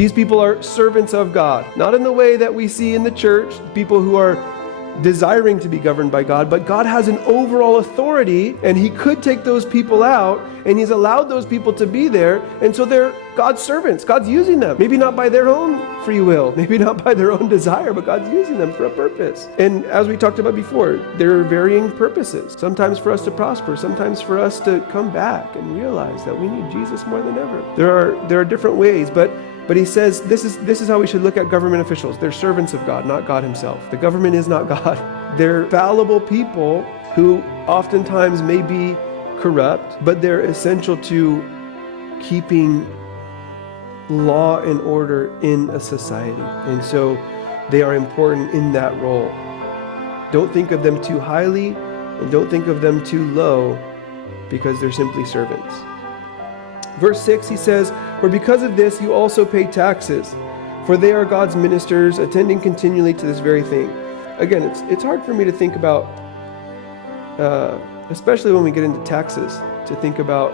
These people are servants of God, not in the way that we see in the church, people who are desiring to be governed by God, but God has an overall authority, and he could take those people out, and he's allowed those people to be there, and so they're God's servants. God's using them, maybe not by their own free will, maybe not by their own desire, but God's using them for a purpose. And as we talked about before, there are varying purposes, sometimes for us to prosper, sometimes for us to come back and realize that we need Jesus more than ever. There are different ways, but he says this is how we should look at government officials. They're servants of God, not God himself. The government is not God. They're fallible people who oftentimes may be corrupt, but they're essential to keeping law and order in a society. And so they are important in that role. Don't think of them too highly and don't think of them too low, because they're simply servants. Verse 6, he says, "For because of this you also pay taxes, for they are God's ministers, attending continually to this very thing." Again, it's hard for me to think about, especially when we get into taxes, to think about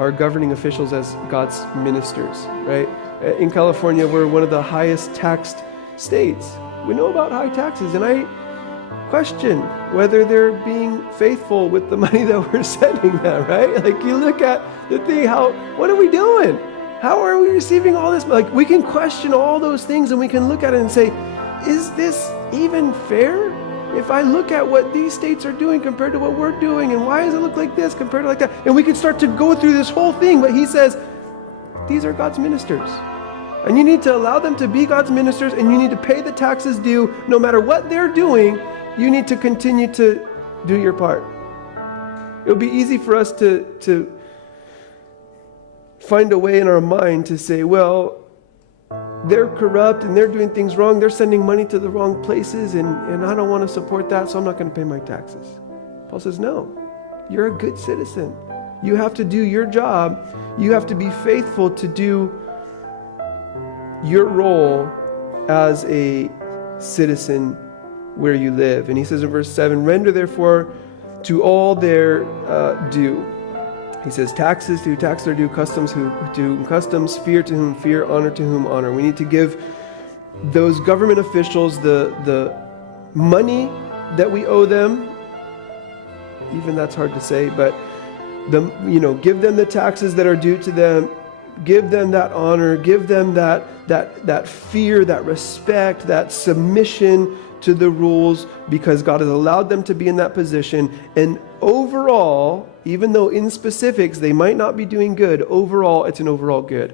our governing officials as God's ministers, right? In California, we're one of the highest taxed states. We know about high taxes, and I question whether they're being faithful with the money that we're sending them, right? Like, you look at the thing, what are we doing? How are we receiving all this? Like, we can question all those things, and we can look at it and say, is this even fair? If I look at what these states are doing compared to what we're doing, and why does it look like this compared to like that? And we could start to go through this whole thing, but he says, these are God's ministers. And you need to allow them to be God's ministers, and you need to pay the taxes due. No matter what they're doing, you need to continue to do your part. It would be easy for us to find a way in our mind to say, well, they're corrupt and they're doing things wrong. They're sending money to the wrong places, and I don't want to support that, so I'm not going to pay my taxes. Paul says, no, you're a good citizen. You have to do your job. You have to be faithful to do your role as a citizen where you live. And he says in verse 7, "Render therefore to all their due." He says, taxes to who taxes are due, customs to whom customs, fear to whom fear, honor to whom honor. We need to give those government officials the money that we owe them. Even that's hard to say, but give them the taxes that are due to them. Give them that honor. Give them that fear, that respect, that submission to the rules, because God has allowed them to be in that position. And overall, even though in specifics they might not be doing good, overall it's an overall good.